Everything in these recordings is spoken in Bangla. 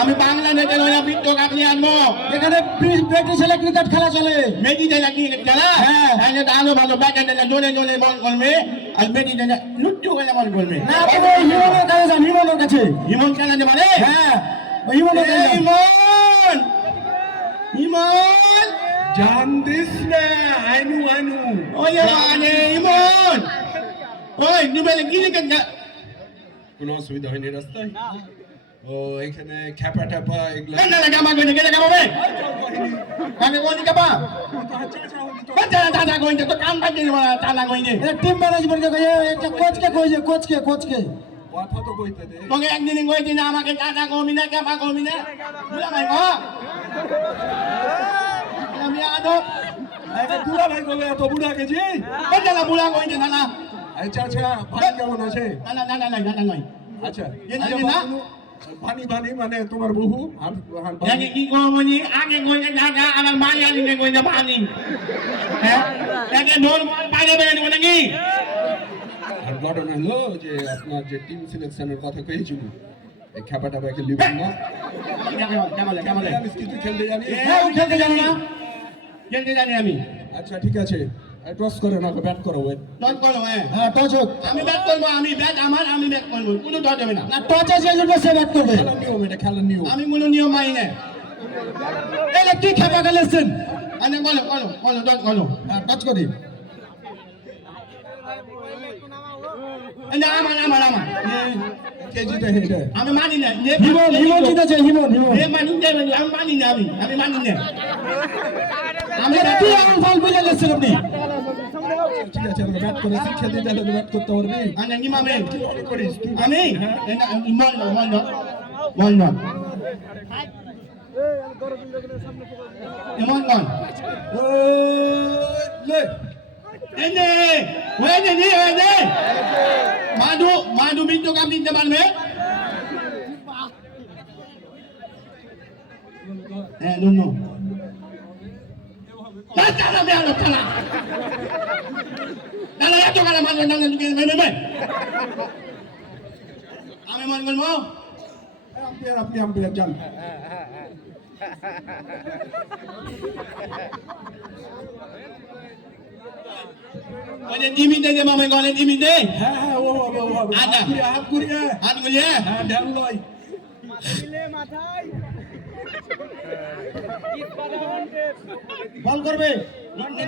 আমি বাংলা বাংলাদেশে নয়া বিশ্বকাপ নিয়ে আনব। এখানে ব্রি- ব্রিটিশের ক্রিকেট খেলা চলে। মেজি দেয় কি খেলা? হ্যাঁ। তাহলে ভালো ভালো ব্যাটে দেয় জোরে জোরে বল করবে আর মেজি দেয় লুট্টু করে বল করবে। না হিমনের কাছে যান হিমনের কাছে। ইমন খেলা যে মানে? হ্যাঁ হিমনের কাছে যান। ইমন ইমন জানদিস না আইনু আইনু। ওই মানে ইমন ওই নিবেলে কি লিখেন কোনো অসুবিধা হয়নি রাস্তায়? ও এখানে খ্যাপা ট্যাপা এগুলা কেন লাগা মাগনে কেন লাগা বাবে আগে কোনি কাবা বাচ্চা দাদা কইতে তো কাম কাজ দিবা দাদা এটা টিম ম্যানেজমেন্টকে কইছে একটা কোচকে কইছে কোচকে কোচকে। কথা তো কইতে দে। তোকে একদিন কইছি না আমাকে দাদা কমি না কাবা কমি না। বুঝলা ভাই গো আমি আদো আরে ভাই কবে এত বুড়া গেছি বাচ্চা বুড়া কইতে না আচ্ছা আচ্ছা ভাই কেমন আছে? না না না না না না না আচ্ছা। এই যে আচ্ছা, না? ভানু- ভানি মানে তোমার বহু আর আর আগে কি করব নি আগে দাদা আমার মালি নে পানি হ্যাঁ? আগে ঢোল মাল বাইরে বেরে দিব নাকি? আর ঘটনা হলো যে আপনার যে টিম সিলেকশনের কথা কইছিল এই খ্যাপা লিবেন না। কেমন কেমন আমি খেলতে জানি হ্যাঁ খেলতে জানো না। খেলতে জানি আমি। আচ্ছা ঠিক আছে। টস করে না ব্যাট করো টস করো হ্যাঁ টচ হোক আমি ব্যাট করব আমি ব্যাট আমার আমি ব্যাট করব। কোনো টস হবে না। না টচে যে জন্য সে ব্যাট করবে। খেলার নিয়ম এটা খেলার নিয়ম। আমি কোনো নিয়ম মানি না। এলে কি খেপা খেলেছেন আনে বলো বলো বলো টস বলো হ্যাঁ টচ করি। আমার আমার আমার। আমি মানি না। হিমন হিমন জিতেছে হিমন হিমন। মানি না আমি মানি না আমি। আমি মানি না। আমি ফাল বুঝে লেছেন আপনি? ঠিক আছে আমরা ব্যাট করে শিক্ষা দিতে হলে ব্যাট করতে পারবি। আনে কি মামে কীভাবে করিস আমি? মন মন মন মন এমন মন লে। এনে ওয়েনে নি ওয়েনে মাদু মাদু বিন্দু কাম দিতে পারবে? হ্যাঁ না চালা বে আলো চালা না না এত কালা মারবে না না তুমি মেনে আমি মন করব আম্পায়ার আপনি আম্পায়ার যান। যে জিমি দে যে মামে গলে জিমি দে হ্যাঁ হ্যাঁ ও ও হবে আচ্ছা। হাত ঘুরিয়ে হাত ঘুরিয়ে। হ্যাঁ ঢাল লয়। বল করবে।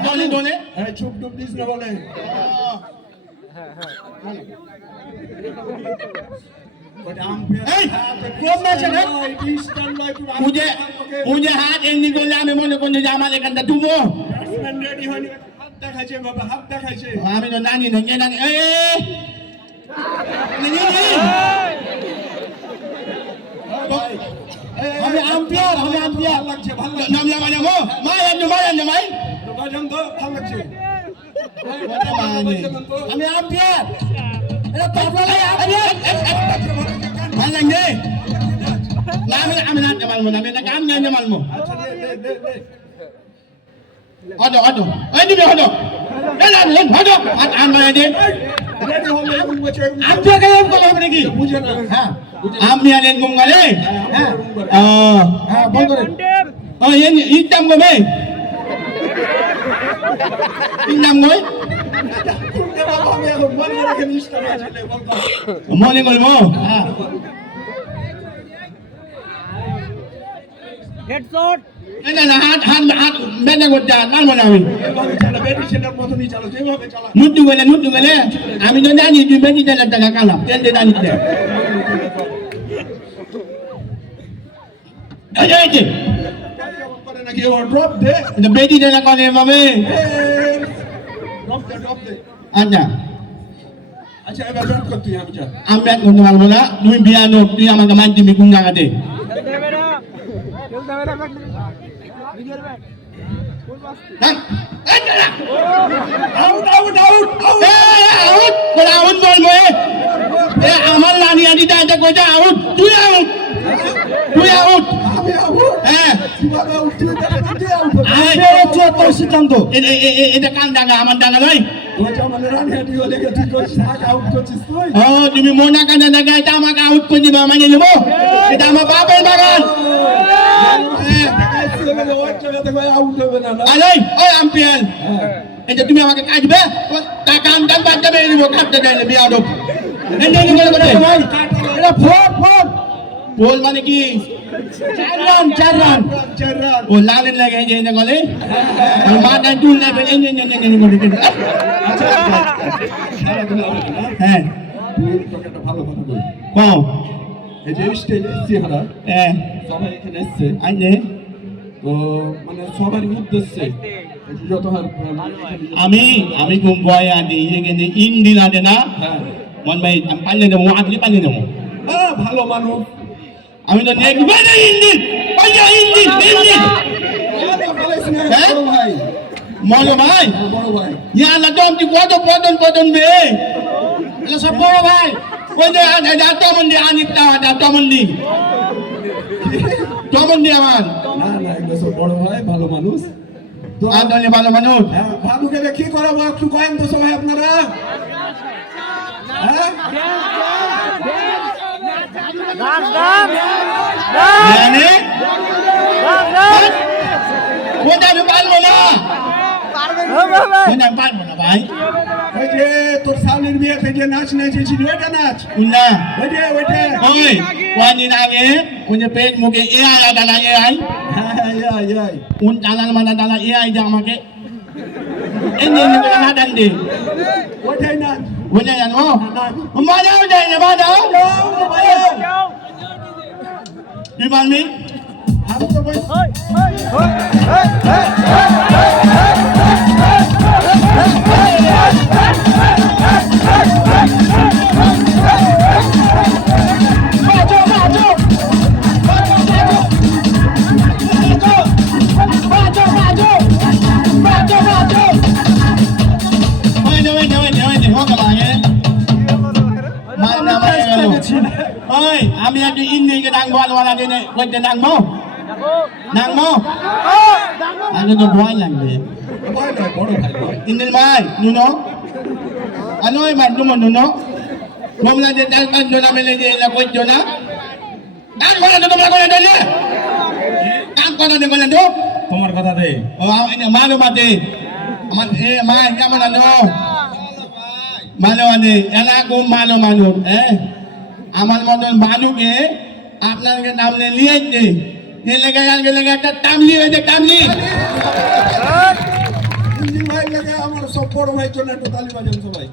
দোনে দোনে হ্যাঁ চুপ টুপ দিস না বলে। মুঝে হাত এমনি করলে আমি মনে করছি যে আমার এখানটা ডুবো। আমি তো জানি না জানি এই আমি আম্পায়ার আমি আম্পায়ার ভালো লাগছে ভালো লাগছে। নাম লাগানো মো মা এন্ড মা এন্ড মাই বাজান তো ভালো লাগছে। আমি আম্পায়ার এটা তো আপনারা আম্পায়ার ভালো লাগে না আমি আমি না মালমো না আমি না কাম নাই মালমো হটো হটো। এই দিবে হটো। এই লেন হটো। আর আন মানে দে। আম্পিয়ার কে এম করলে হবে নাকি? বুঝে না। হ্যাঁ। আম্পিয়ার এন কম হ্যাঁ। হ্যাঁ। বল করে। ও এন ইতাম গো বে ইতাম গো আমি এখন মনে করব এই না না হাত হাত হাত বেঁধে করতে আর মারবো না আমি বেটি নুট্টু গেলে নুট্টু গেলে আমি তো জানি তুই বেঁধে দিলে টাকা কালাম তেল দিয়ে জানি দে যে, করে নাকি ও ড্রপ দে এটা বেঁধে দিলে করে বাবে ড্রপ দে ড্রপ দে আচ্ছা এবার ব্যাট কর তুই আমি যা আমি ব্যাট করতে পারব না তুমি বিয়া নো তুই আমাকে মানছি মি কোন এ। এ, আমার লানি আনি দাইতে কইতে আউট তুই আউট তুই আউট। হ্যাঁ। হচ্ছে তোর সিদ্ধান্ত এটা কান আমার নয়। ও তুমি মোনা কানে দেখা এটা আমাকে আউট করে দিবা মানে নেব? এটা আমার বাপের বাগান। আরে ওই আম্পিয়ার। হ্যাঁ তুমি আমাকে কাটবে কাম টাম বাদ দেবে নিব কাটতে নে। এটা ফোর ফোর। বল মানে কি চার রান চার রান চার রান ও লাল লাগে যে এই গলে আর মা নাই তুল নাই এই নে নে নে নে বলে আচ্ছা না হ্যাঁ তুই ভালো কথা বলি কও এই যে স্টেজে এসছি হারা সবাই এখানে এসছে আই নে তো মানে সবারই উদ্দেশ্যে হয়, মানে আমি আমি ঘুম বয় আদি এখানে ইন্দিন আছে না হ্যাঁ মন ভাই আমি পারলে দেবো আপনি পারলে দেবো হ্যাঁ, ভালো মানুষ আমি তো ভাই ইন্দিন ভাই ইন্দিন ইন্দিন আরে, হ্যাঁ? বড় ভাই ভাই হ্যাঁ, ভাই ইয়া না তো আমি কত পতন পতন বে? এটা সব বড় ভাই ওই যে দাঁত মন্দি আনিতা দাঁত মন্দি তমন্দি আমার। না না এগুলো সব বড় ভাই ভালো মানুষ। তো আদলে ভালো মানুষ? হ্যাঁ, ভালুকে দিয়ে কি করাবো একটু কয়েন তো সবাই আপনারা। হ্যাঁ জানে কোনটা আমি পারব না কোনটা আমি পারব না ভাই ওই যে তোর সামনের বিয়েতে যে নাচ নেচেছিল ওইটা নাচ উন্না। ওই ওইটা ওই ওয়ানি আগে ওই যে পেট মুখে এ আই দাদা এ আই উন দালাল মানে দাদা এ আই যে আমাকে। এনে করে না দান দে ওইটাই নাচ? বুঝলে জানো? মাজাও যায় না Bivani. Hey, hey, hey, ওই আমি একটু ইন্দিকে ডাকবো আলওয়ালা দিনে কইতে ডাকবো ডাকবো আগে তো ভয় লাগবে mula de tal man do na mele de la kwento na. Kan ko na do ko na dali. Kan ko na de ko na do. তোমার কথা দে malu mate. Aman eh mai kamu na do. Malu ane, yana ko malu malu eh. আমার মতন বানুকে আপনাকে নামলে নিয়েছে নিয়ে লেগে গেল লেগে একটা টামলি হয়েছে টামলি। ভাই লাগে আমার সব বড় ভাইয়ের জন্য একটু তালি বাজান সবাই।